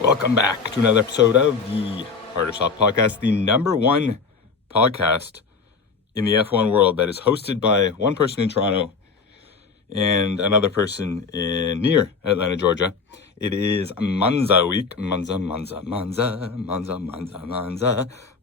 Welcome back to another episode of the Harder Soft Podcast, the number one podcast in the F1 world that is hosted by one person in Toronto and another person near Atlanta, Georgia. It is Monza week. Monza.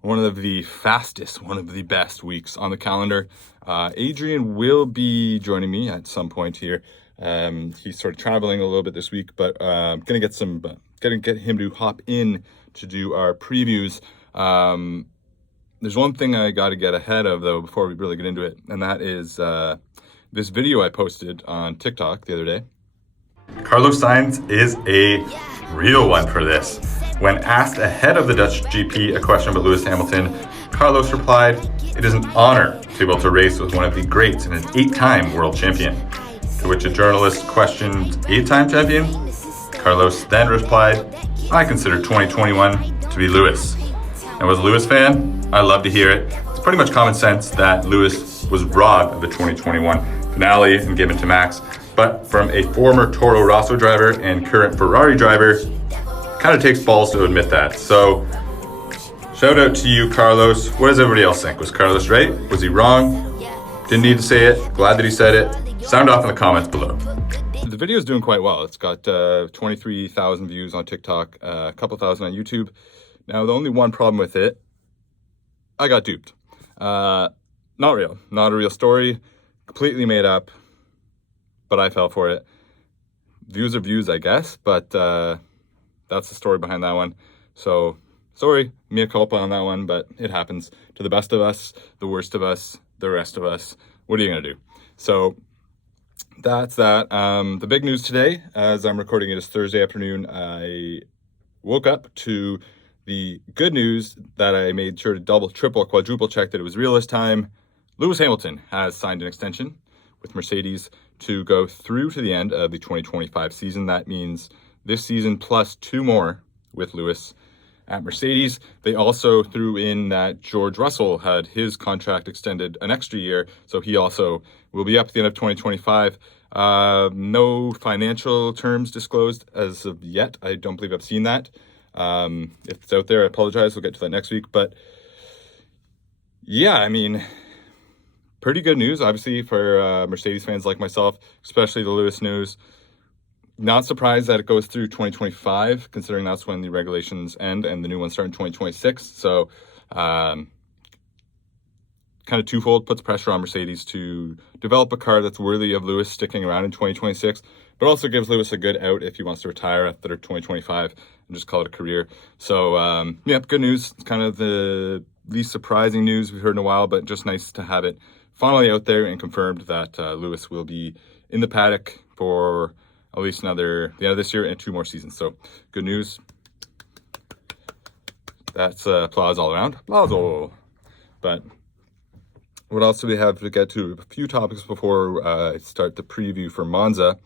One of the fastest, one of the best weeks on the calendar. Adrian will be joining me at some point here. He's sort of traveling a little bit this week, but I'm going to get him to hop in to do our previews. There's one thing I got to get ahead of, though, before we really get into it, and that is this video I posted on TikTok the other day. Carlos Sainz is a real one for this. When asked ahead of the Dutch GP a question about Lewis Hamilton, Carlos replied, "It is an honor to be able to race with one of the greats and an 8-time world champion." To which a journalist questioned, 8-time champion? Carlos then replied, "I consider 2021 to be Lewis." And as a Lewis fan, I love to hear it. It's pretty much common sense that Lewis was robbed of the 2021 finale and given to Max. But from a former Toro Rosso driver and current Ferrari driver, kind of takes balls to admit that. So, shout out to you, Carlos. What does everybody else think? Was Carlos right? Was he wrong? Didn't need to say it. Glad that he said it. Sound off in the comments below. The video is doing quite well. It's got 23,000 views on TikTok, a couple thousand on YouTube. Now, the only one problem with it, I got duped. Not real. Not a real story. Completely made up. But I fell for it. Views are views, I guess. But that's the story behind that one. So, sorry, mea culpa on that one. But it happens to the best of us, the worst of us, the rest of us. What are you going to do? So, that's that. The big news today, as I'm recording it, is Thursday afternoon. I woke up to the good news that I made sure to double, triple, quadruple check that it was real this time. Lewis Hamilton has signed an extension with Mercedes to go through to the end of the 2025 season. That means this season plus 2 more with Lewis at Mercedes. They also threw in that George Russell had his contract extended an extra year, so he also will be up at the end of 2025. No financial terms disclosed as of yet. I don't believe I've seen that. If it's out there, I apologize. We'll get to that next week. But yeah, I mean, pretty good news, obviously, for Mercedes fans like myself, especially the Lewis news. Not surprised that it goes through 2025, considering that's when the regulations end and the new ones start in 2026. So, kind of twofold, puts pressure on Mercedes to develop a car that's worthy of Lewis sticking around in 2026, but also gives Lewis a good out if he wants to retire after 2025 and just call it a career. So, yeah, good news. It's kind of the least surprising news we've heard in a while, but just nice to have it finally out there and confirmed that Lewis will be in the paddock for at least the end of this year and 2 more seasons. So, good news. That's applause all around. Applause. But what else do we have to get to? A few topics before I start the preview for Monza.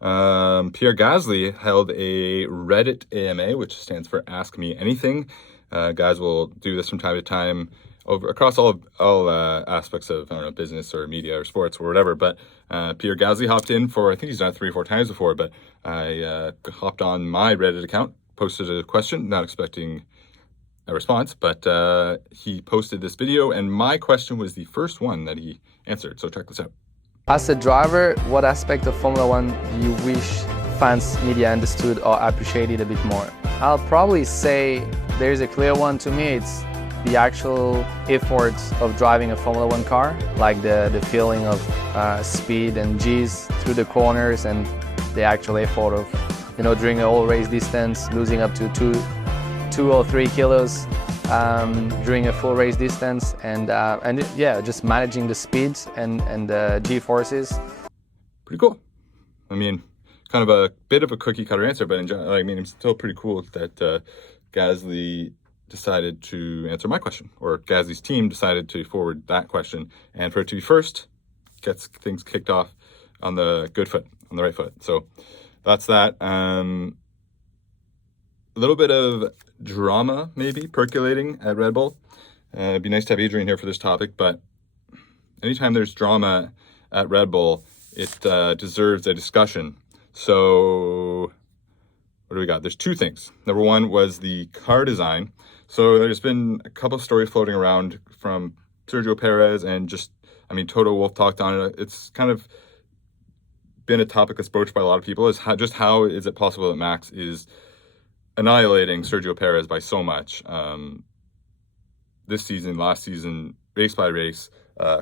Pierre Gasly held a Reddit AMA, which stands for Ask Me Anything. Guys will do this from time to time across all aspects of, I don't know, business or media or sports or whatever. But Pierre Gasly hopped in for, I think he's done it 3 or 4 times before, but I hopped on my Reddit account, posted a question, not expecting a response, but he posted this video, and my question was the first one that he answered. So check this out. As a driver, what aspect of Formula One do you wish fans, media understood or appreciated a bit more? I'll probably say there's a clear one to me. It's the actual efforts of driving a Formula One car, like the feeling of speed and G's through the corners, and the actual effort of, during a whole race distance, losing up to 2 or 3 kilos during a full race distance, and just managing the speeds and the G-forces. Pretty cool. I mean, kind of a bit of a cookie cutter answer, but it's still pretty cool that Gasly decided to answer my question, or Gasly's team decided to forward that question, and for it to be first gets things kicked off on the good foot, on the right foot. So that's that. A little bit of drama maybe percolating at Red Bull. It'd be nice to have Adrian here for this topic, but anytime there's drama at Red Bull, it deserves a discussion. So what do we got? There's two things. Number one was the car design. So there's been a couple of stories floating around from Sergio Perez and Toto Wolff talked on it. It's kind of been a topic that's broached by a lot of people, is how is it possible that Max is annihilating Sergio Perez by so much this season, last season, race by race,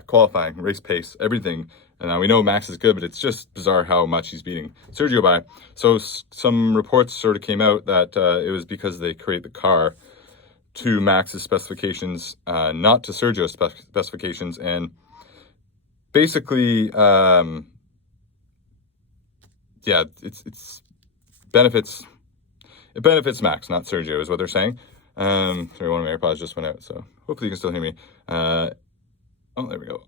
qualifying, race pace, everything. And now we know Max is good, but it's just bizarre how much he's beating Sergio by. So some reports sort of came out that it was because they create the car to Max's specifications, not to Sergio's specifications. And basically, it's benefits. It benefits Max, not Sergio, is what they're saying. Sorry, one of my AirPods just went out, so hopefully you can still hear me. Oh, there we go.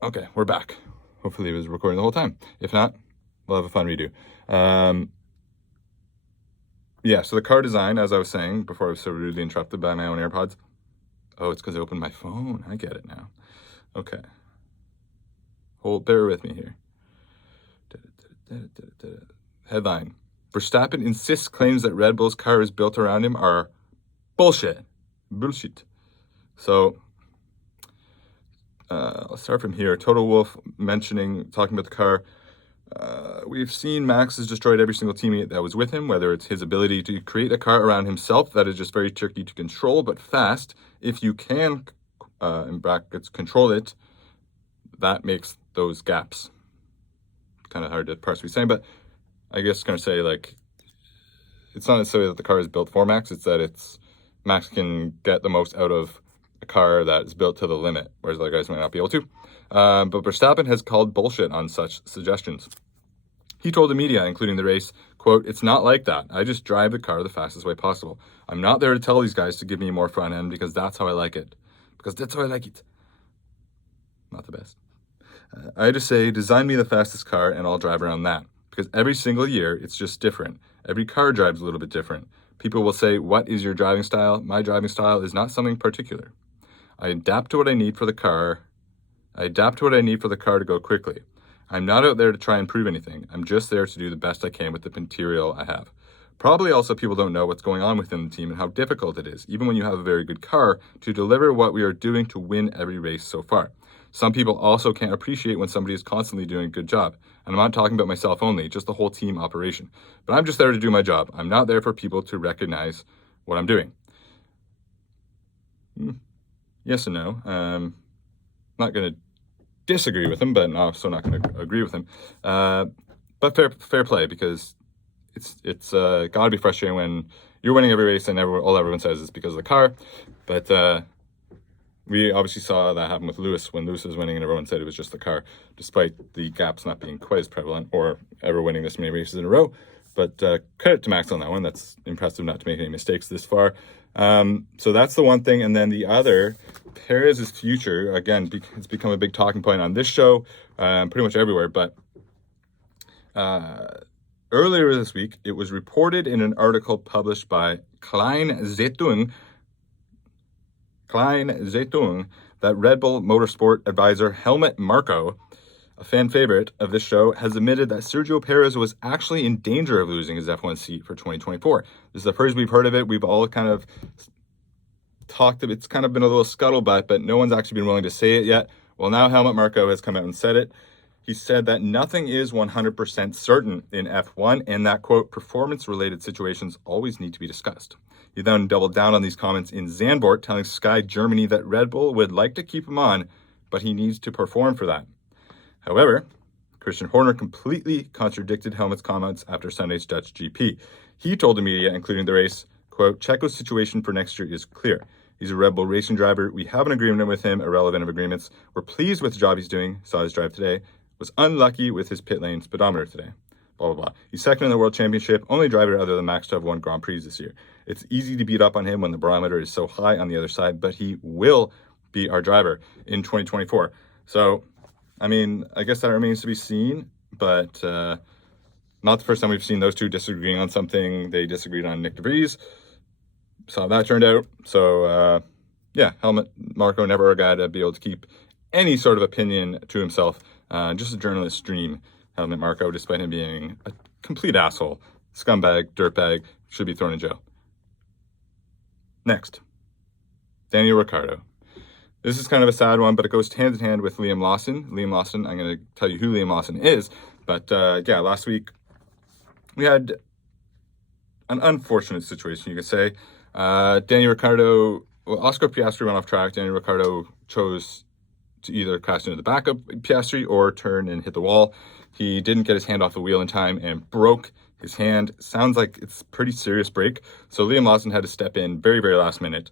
Okay, we're back. Hopefully it was recording the whole time. If not, we'll have a fun redo. So the car design, as I was saying before I was so rudely interrupted by my own AirPods. Oh, it's because I opened my phone. I get it now. Okay. Bear with me here. Headline. Verstappen insists claims that Red Bull's car is built around him are bullshit. Bullshit. So, let's start from here. Toto Wolff talking about the car. We've seen Max has destroyed every single teammate that was with him, whether it's his ability to create a car around himself that is just very tricky to control, but fast. If you can, in brackets, control it, that makes those gaps. Kind of hard to parse what he's saying, but I guess going to say, like, it's not necessarily that the car is built for Max, it's that Max can get the most out of a car that is built to the limit, whereas other guys might not be able to. But Verstappen has called bullshit on such suggestions. He told the media, including the race, quote, "It's not like that. I just drive the car the fastest way possible. I'm not there to tell these guys to give me more front end because that's how I like it. Because that's how I like it." Not the best. I just say, design me the fastest car and I'll drive around that. Because every single year, it's just different. Every car drives a little bit different. People will say, what is your driving style? My driving style is not something particular. I adapt to what I need for the car. To go quickly. I'm not out there to try and prove anything. I'm just there to do the best I can with the material I have. Probably also people don't know what's going on within the team and how difficult it is, even when you have a very good car, to deliver what we are doing to win every race so far. Some people also can't appreciate when somebody is constantly doing a good job. And I'm not talking about myself only, just the whole team operation. But I'm just there to do my job. I'm not there for people to recognize what I'm doing. Yes and no. Not going to disagree with him, but also not going to agree with him. But fair play, because it's got to be frustrating when you're winning every race and all everyone says is because of the car. But we obviously saw that happen with Lewis when Lewis was winning and everyone said it was just the car, despite the gaps not being quite as prevalent or ever winning this many races in a row. But credit to Max on that one. That's impressive not to make any mistakes this far. So that's the one thing. And then the other, Perez's future, again, it's become a big talking point on this show, pretty much everywhere. But earlier this week, it was reported in an article published by Kleine Zeitung that Red Bull Motorsport advisor Helmut Marko, a fan favorite of this show, has admitted that Sergio Perez was actually in danger of losing his F1 seat for 2024. This is the first we've heard of it. We've all kind of talked of it. It's kind of been a little scuttlebutt, but no one's actually been willing to say it yet. Well, now Helmut Marko has come out and said it. He said that nothing is 100% certain in F1 and that, quote, performance-related situations always need to be discussed. He then doubled down on these comments in Zandvoort, telling Sky Germany that Red Bull would like to keep him on, but he needs to perform for that. However, Christian Horner completely contradicted Helmut's comments after Sunday's Dutch GP. He told the media, including the race, quote, Checo's situation for next year is clear. He's a Red Bull racing driver. We have an agreement with him, irrelevant of agreements. We're pleased with the job he's doing. Saw his drive today. Was unlucky with his pit lane speedometer today. Blah, blah, blah. He's second in the World Championship, only driver other than Max to have won Grand Prix this year. It's easy to beat up on him when the barometer is so high on the other side, but he will be our driver in 2024. So, I mean, I guess that remains to be seen, but not the first time we've seen those two disagreeing on something. They disagreed on Nick DeVries. Saw how that turned out. So, Helmut Marko, never a guy to be able to keep any sort of opinion to himself. Just a journalist's dream, Helmut Marko, despite him being a complete asshole scumbag, dirtbag, should be thrown in jail. Next, Daniel Ricciardo. This is kind of a sad one, but it goes hand in hand with Liam Lawson. Liam Lawson, I'm going to tell you who Liam Lawson is. But yeah, last week we had an unfortunate situation, you could say. Daniel Ricciardo, Oscar Piastri went off track. Daniel Ricciardo chose to either crash into the back of Piastri or turn and hit the wall. He didn't get his hand off the wheel in time and broke his hand. Sounds like it's a pretty serious break. So Liam Lawson had to step in very, very last minute.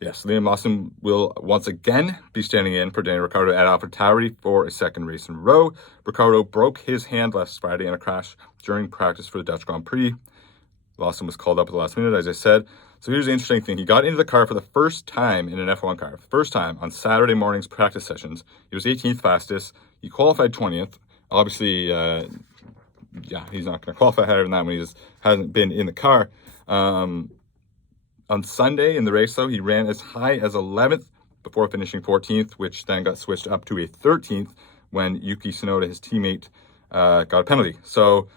Yes, Liam Lawson will once again be standing in for Daniel Ricciardo at AlphaTauri for a second race in a row. Ricciardo broke his hand last Friday in a crash during practice for the Dutch Grand Prix. Lawson was called up at the last minute, as I said. So here's the interesting thing. He got into the car for the first time in an F1 car. First time on Saturday morning's practice sessions. He was 18th fastest. He qualified 20th. Obviously, yeah, he's not going to qualify higher than that when he hasn't been in the car. On Sunday in the race, though, he ran as high as 11th before finishing 14th, which then got switched up to a 13th when Yuki Tsunoda, his teammate, got a penalty. So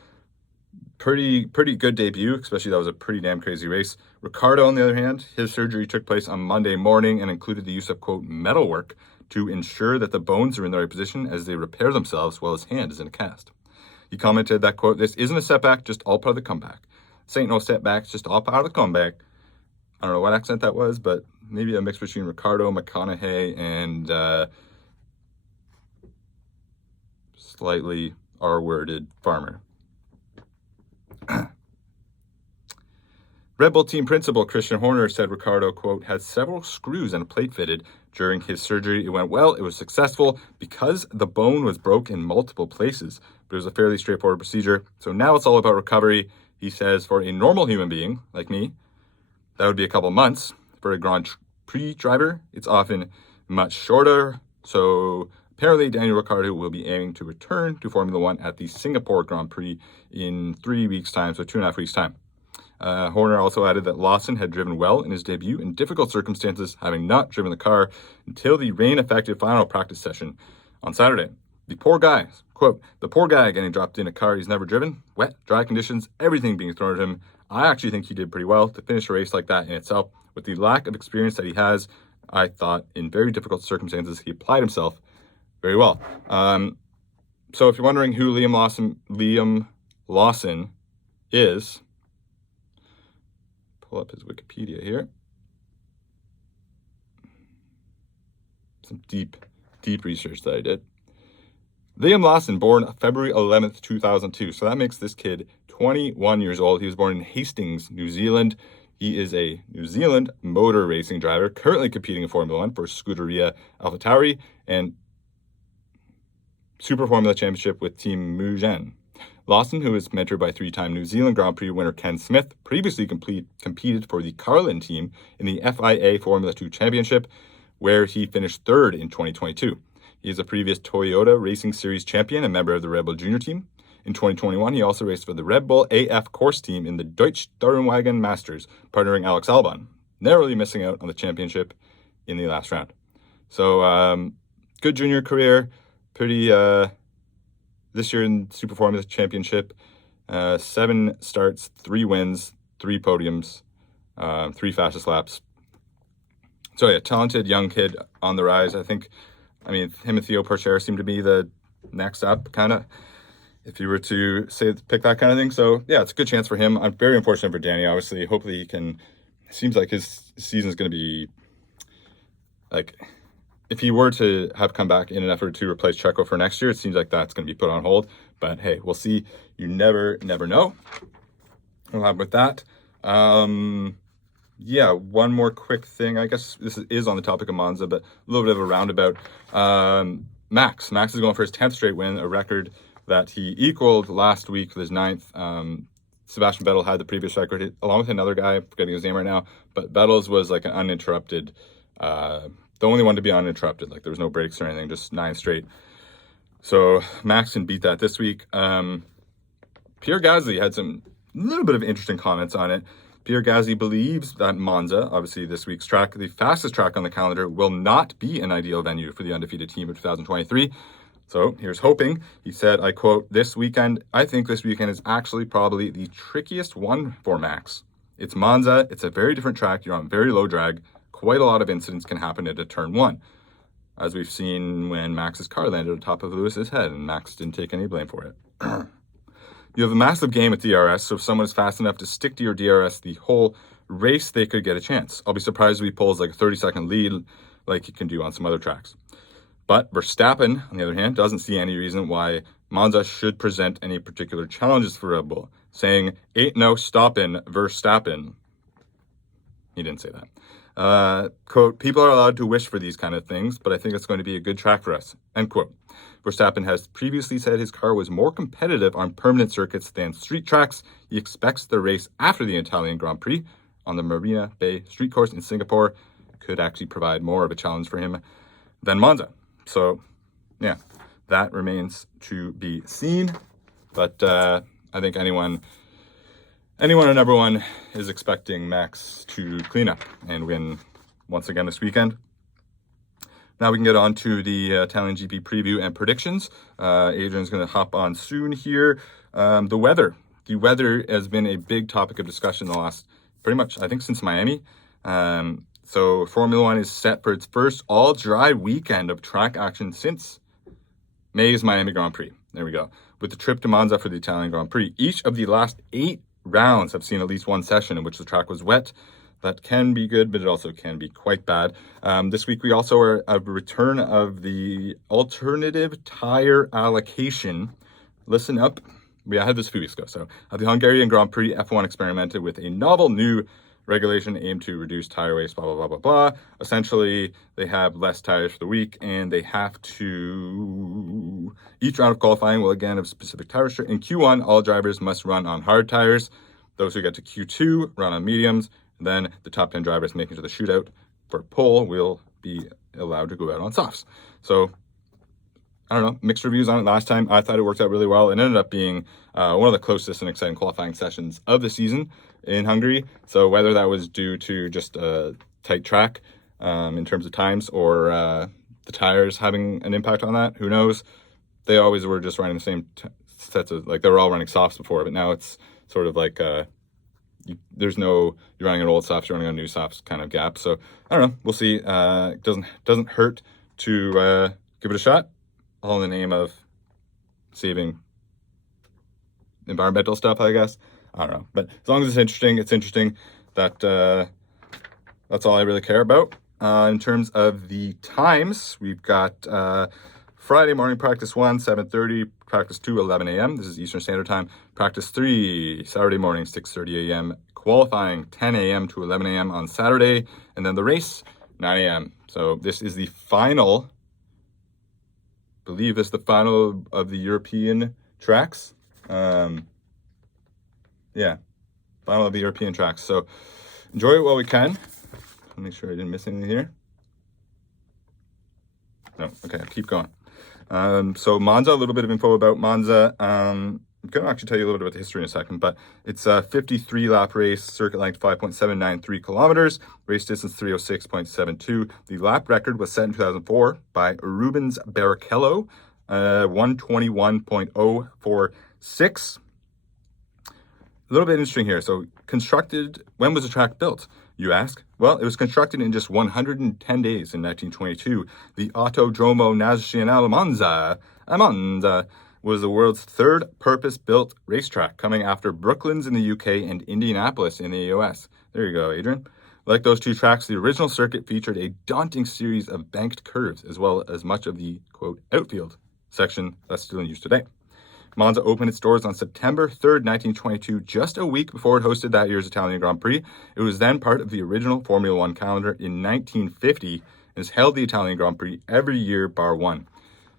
pretty good debut, especially that was a pretty damn crazy race. Ricciardo, on the other hand, his surgery took place on Monday morning and included the use of, quote, metalwork to ensure that the bones are in the right position as they repair themselves while his hand is in a cast. He commented that, quote, "This isn't a setback, just all part of the comeback. This ain't no setback, just all part of the comeback." I don't know what accent that was, but maybe a mix between Ricciardo, McConaughey, and slightly R-worded farmer. Red Bull team principal Christian Horner said Ricciardo, quote, "had several screws and a plate fitted during his surgery. It went well. It was successful because the bone was broke in multiple places, but it was a fairly straightforward procedure. So now it's all about recovery." He says, "For a normal human being like me, that would be a couple months. For a Grand Prix driver, it's often much shorter." So apparently Daniel Ricciardo will be aiming to return to Formula One at the Singapore Grand Prix in 3 weeks' time, so 2.5 weeks' time. Horner also added that Lawson had driven well in his debut in difficult circumstances, having not driven the car until the rain-affected final practice session on Saturday. The poor guy, quote, "the poor guy getting dropped in a car he's never driven, wet, dry conditions, everything being thrown at him. I actually think he did pretty well to finish a race like that in itself. With the lack of experience that he has, I thought in very difficult circumstances, he applied himself very well." So if you're wondering who Liam Lawson is, pull up his Wikipedia here. Some deep research that I did. Liam Lawson, born February 11th, 2002. So that makes this kid 21 years old. He was born in Hastings, New Zealand. He is a New Zealand motor racing driver, currently competing in Formula One for Scuderia AlphaTauri and Super Formula Championship with Team Mugen. Lawson, who is mentored by 3-time New Zealand Grand Prix winner Ken Smith, previously competed for the Carlin team in the FIA Formula 2 Championship, where he finished third in 2022. He is a previous Toyota Racing Series champion and member of the Red Bull Junior team. In 2021, he also raced for the Red Bull AF course team in the Deutsche Tourenwagen Masters, partnering Alex Albon, narrowly missing out on the championship in the last round. So, good junior career, pretty, this year in Super Formula Championship, 7 starts, 3 wins, 3 podiums, 3 fastest laps. So yeah, talented young kid on the rise. I mean, him and Theo Pourchaire seem to be the next up, kind of, if you were to pick that kind of thing. So yeah, it's a good chance for him. I'm very unfortunate for Danny, obviously. Hopefully he can, it seems like his season is going to be, like, if he were to have come back in an effort to replace Checo for next year, it seems like that's going to be put on hold. But hey, we'll see. You never know. We'll have with that. Yeah, one more quick thing. I guess this is on the topic of Monza, but a little bit of a roundabout. Max is going for his 10th straight win, a record that he equaled last week with his 9th. Sebastian Vettel had the previous record, along with another guy, I'm forgetting his name right now, but Vettel's was like an uninterrupted, the only one to be uninterrupted. Like, there was no breaks or anything, just 9 straight. So Max can beat that this week. Pierre Gasly had some little bit of interesting comments on it. Pierre Gasly believes that Monza, obviously this week's track, the fastest track on the calendar, will not be an ideal venue for the undefeated team of 2023. So here's hoping. He said, I quote, I think this weekend is actually probably the trickiest one for Max. It's Monza. It's a very different track. You're on very low drag. Quite a lot of incidents can happen at a turn one, as we've seen when Max's car landed on top of Lewis's head and Max didn't take any blame for it. You have a massive game with DRS, so if someone is fast enough to stick to your DRS the whole race, they could get a chance. I'll be surprised if he pulls like a 30-second lead like he can do on some other tracks. But Verstappen, on the other hand, doesn't see any reason why Monza should present any particular challenges for Red Bull, saying, ain't no stoppin' Verstappen. He didn't say that. Quote, people are allowed to wish for these kind of things, but I think it's going to be a good track for us, end quote. Verstappen has previously said his car was more competitive on permanent circuits than street tracks. He expects the race after the Italian Grand Prix on the Marina Bay street course in Singapore could actually provide more of a challenge for him than Monza. So, yeah, that remains to be seen. But I think anyone at number one is expecting Max to clean up and win once again this weekend. Now we can get on to the Italian GP preview and predictions. Adrian's going to hop on soon here. The weather. The weather has been a big topic of discussion the last, pretty much, I think, since Miami. So Formula One is set for its first all-dry weekend of track action since May's Miami Grand Prix. There we go. With the trip to Monza for the Italian Grand Prix. Each of the last 8 rounds have seen at least one session in which the track was wet. That can be good, but it also can be quite bad. This week, we also are a return of the alternative tire allocation. Listen up. I had this a few weeks ago. So at the Hungarian Grand Prix, F1 experimented with a novel new regulation aimed to reduce tire waste, blah, blah, blah, blah, blah. Essentially, they have less tires for the week, and they have to... Each round of qualifying will again have specific tire restriction. In Q1, all drivers must run on hard tires. Those who get to Q2 run on mediums. Then the top 10 drivers making it to the shootout for pole will be allowed to go out on softs. So, I don't know, mixed reviews on it last time. I thought it worked out really well. It ended up being one of the closest and exciting qualifying sessions of the season in Hungary. So whether that was due to just a tight track in terms of times or the tires having an impact on that, who knows? They always were just running the same sets of, like they were all running softs before, but now it's sort of like... there's no you're running on old softs, you're running on new softs kind of gap. So I don't know. We'll see. It doesn't hurt to give it a shot, all in the name of saving environmental stuff, I guess. I don't know. But as long as it's interesting. That's all I really care about. In terms of the times, we've got Friday morning practice 1, 7:30, practice 2, 11 a.m. This is Eastern Standard Time. Practice 3, Saturday morning, 6:30 a.m. Qualifying 10 a.m. to 11 a.m. on Saturday. And then the race, 9 a.m. So this is the final, I believe this is the final of the European tracks. Final of the European tracks. So enjoy it while we can. Make sure I didn't miss anything here. No, okay, I'll keep going. So Monza, a little bit of info about Monza. I'm going to actually tell you a little bit about the history in a second, but it's a 53-lap race, circuit length 5.793 kilometers, race distance 306.72. The lap record was set in 2004 by Rubens Barrichello, 121.046. A little bit interesting here. So when was the track built, you ask? Well, it was constructed in just 110 days in 1922. The Autodromo Nazionale Monza was the world's third purpose-built racetrack, coming after Brooklands in the UK and Indianapolis in the US. There you go, Adrian. Like those two tracks, the original circuit featured a daunting series of banked curves, as well as much of the, quote, outfield section that's still in use today. Monza opened its doors on September 3rd, 1922, just a week before it hosted that year's Italian Grand Prix. It was then part of the original Formula One calendar in 1950 and has held the Italian Grand Prix every year bar one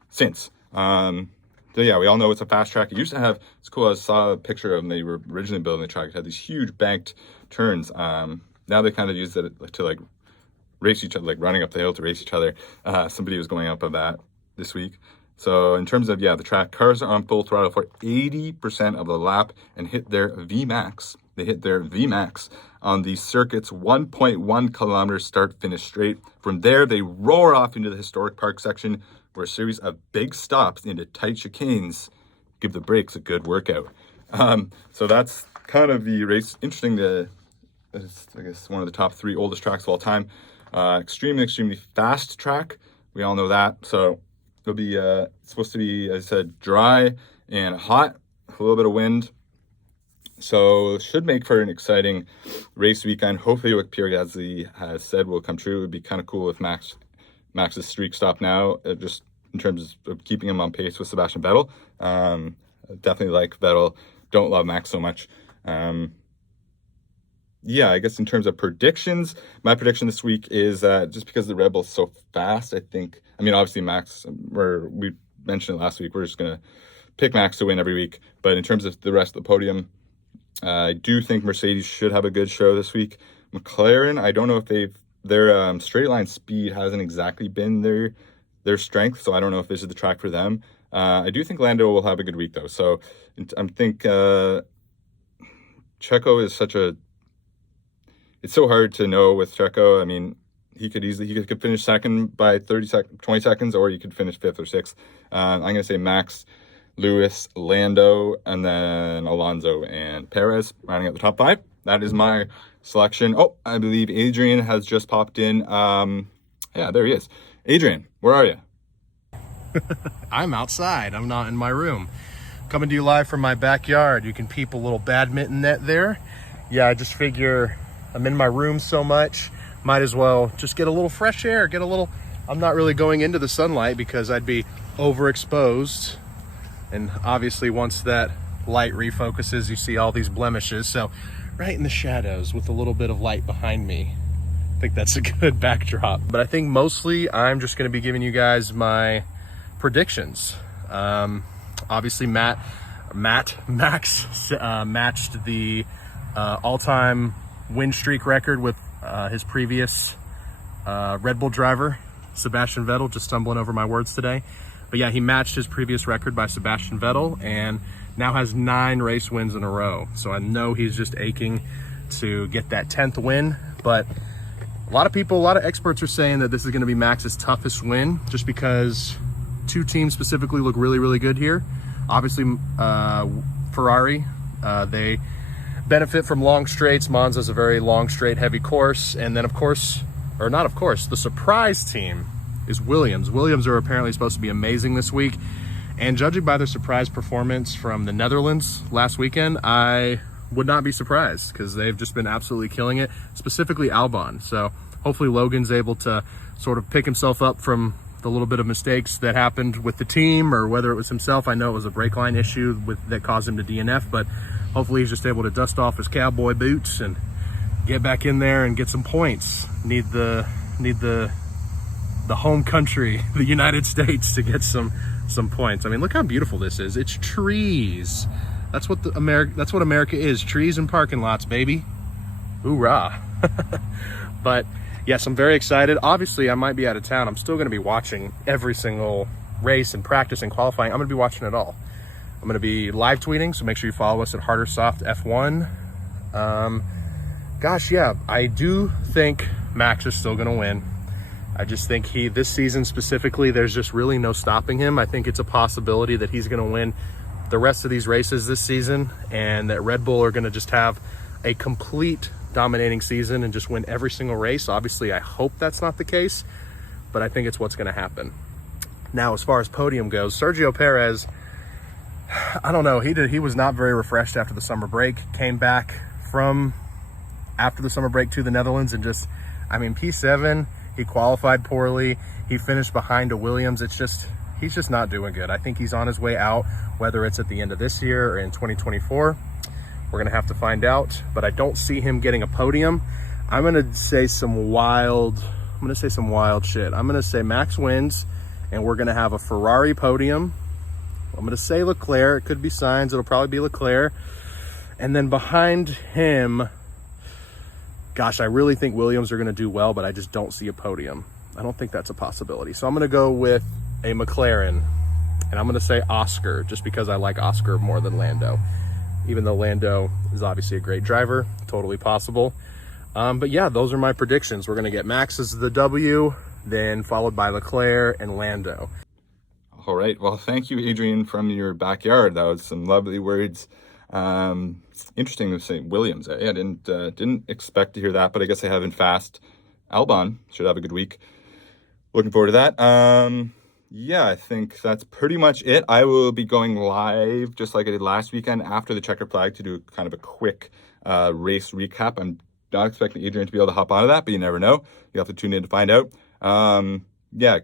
since. So yeah, we all know it's a fast track. It used to have, it's cool, I saw a picture of when they were originally building the track. It had these huge banked turns. Now they kind of use it to race each other, like running up the hill to race each other. Somebody was going up of that this week. So in terms of, the track, cars are on full throttle for 80% of the lap and hit their VMAX. They hit their VMAX on the circuit's 1.1 kilometer start-finish straight. From there, they roar off into the historic park section, where a series of big stops into tight chicanes give the brakes a good workout. So that's kind of the race. Interesting. It's, I guess, one of the top 3 oldest tracks of all time. Extremely fast track. We all know that. So it'll be supposed to be, as I said, dry and hot, a little bit of wind. So should make for an exciting race weekend. Hopefully what Pierre Gasly has said will come true. It would be kind of cool if Max's streak stopped now, just in terms of keeping him on pace with Sebastian Vettel. Definitely like Vettel. Don't love Max so much. Yeah, I guess in terms of predictions, my prediction this week is that just because the Red Bull's so fast, I mean, obviously Max, we mentioned it last week, we're just going to pick Max to win every week. But in terms of the rest of the podium, I do think Mercedes should have a good show this week. McLaren, I don't know if their straight line speed hasn't exactly been their strength, so I don't know if this is the track for them. I do think Lando will have a good week though. So I think Checo is it's so hard to know with Checo. I mean, he could finish second by 20 seconds, or he could finish 5th or 6th. I'm going to say Max, Lewis, Lando, and then Alonso and Perez rounding out the top 5. That is my selection. Oh, I believe Adrian has just popped in. Yeah, there he is. Adrian, where are you? I'm outside. I'm not in my room. Coming to you live from my backyard. You can peep a little badminton net there. Yeah, I just figure I'm in my room so much, might as well just get a little fresh air, I'm not really going into the sunlight because I'd be overexposed. And obviously once that light refocuses, you see all these blemishes. So right in the shadows with a little bit of light behind me, I think that's a good backdrop. But I think mostly I'm just going to be giving you guys my predictions. Obviously Max matched the all-time win streak record with his previous Red Bull driver, Sebastian Vettel. Just stumbling over my words today. But yeah, he matched his previous record by Sebastian Vettel and now has 9 race wins in a row. So I know he's just aching to get that 10th win. But a lot of experts are saying that this is going to be Max's toughest win just because 2 teams specifically look really, really good here. Obviously, Ferrari, they benefit from long straights. Monza's a very long straight heavy course. And then the surprise team is Williams. Williams are apparently supposed to be amazing this week. And judging by their surprise performance from the Netherlands last weekend, I would not be surprised because they've just been absolutely killing it, specifically Albon. So hopefully Logan's able to sort of pick himself up from the little bit of mistakes that happened with the team, or whether it was himself. I know it was a brake line issue that caused him to DNF, but hopefully he's just able to dust off his cowboy boots and get back in there and get some points. Need the home country, the United States, to get some points. I mean, look how beautiful this is. It's trees. That's what America is. Trees and parking lots, baby. Hoorah. But yes, I'm very excited. Obviously, I might be out of town. I'm still going to be watching every single race and practice and qualifying. I'm going to be watching it all. I'm going to be live tweeting, so make sure you follow us at Hardersoft F1. Gosh, yeah, I do think Max is still going to win. I just think this season specifically, there's just really no stopping him. I think it's a possibility that he's going to win the rest of these races this season, and that Red Bull are going to just have a complete dominating season and just win every single race. Obviously, I hope that's not the case, but I think it's what's going to happen. Now, as far as podium goes, Sergio Perez, I don't know. He was not very refreshed after the summer break. Came back from after the summer break to the Netherlands and just, I mean, P7, he qualified poorly. He finished behind a Williams. He's just not doing good. I think he's on his way out, whether it's at the end of this year or in 2024. We're going to have to find out, but I don't see him getting a podium. I'm going to say some wild shit. I'm going to say Max wins and we're going to have a Ferrari podium. I'm going to say Leclerc. It could be Sainz. It'll probably be Leclerc. And then behind him, gosh, I really think Williams are going to do well, but I just don't see a podium. I don't think that's a possibility. So I'm going to go with a McLaren, and I'm going to say Oscar, just because I like Oscar more than Lando. Even though Lando is obviously a great driver, totally possible. But yeah, those are my predictions. We're going to get Max as the W, then followed by Leclerc and Lando. All right. Well, thank you, Adrian, from your backyard. That was some lovely words. Interesting to say Williams. I didn't expect to hear that, but I guess I have in fast. Albon should have a good week. Looking forward to that. Yeah, I think that's pretty much it. I will be going live just like I did last weekend after the checkered flag to do kind of a quick race recap. I'm not expecting Adrian to be able to hop onto that, but you never know. You have to tune in to find out. Yeah,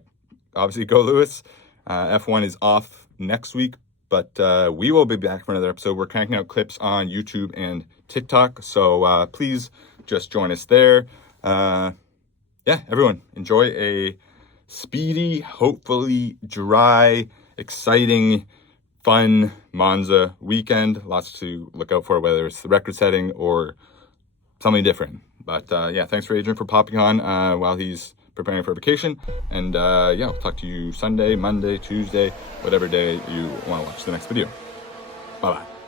obviously go Lewis. F1 is off next week, but we will be back for another episode. We're cranking out clips on YouTube and TikTok, so please just join us there. Yeah, everyone, enjoy a speedy, hopefully dry, exciting, fun Monza weekend. Lots to look out for, whether it's the record setting or something different. But yeah, thanks for Adrian for popping on while he's preparing for vacation. And yeah, we'll talk to you Sunday, Monday, Tuesday, whatever day you want to watch the next video. Bye-bye.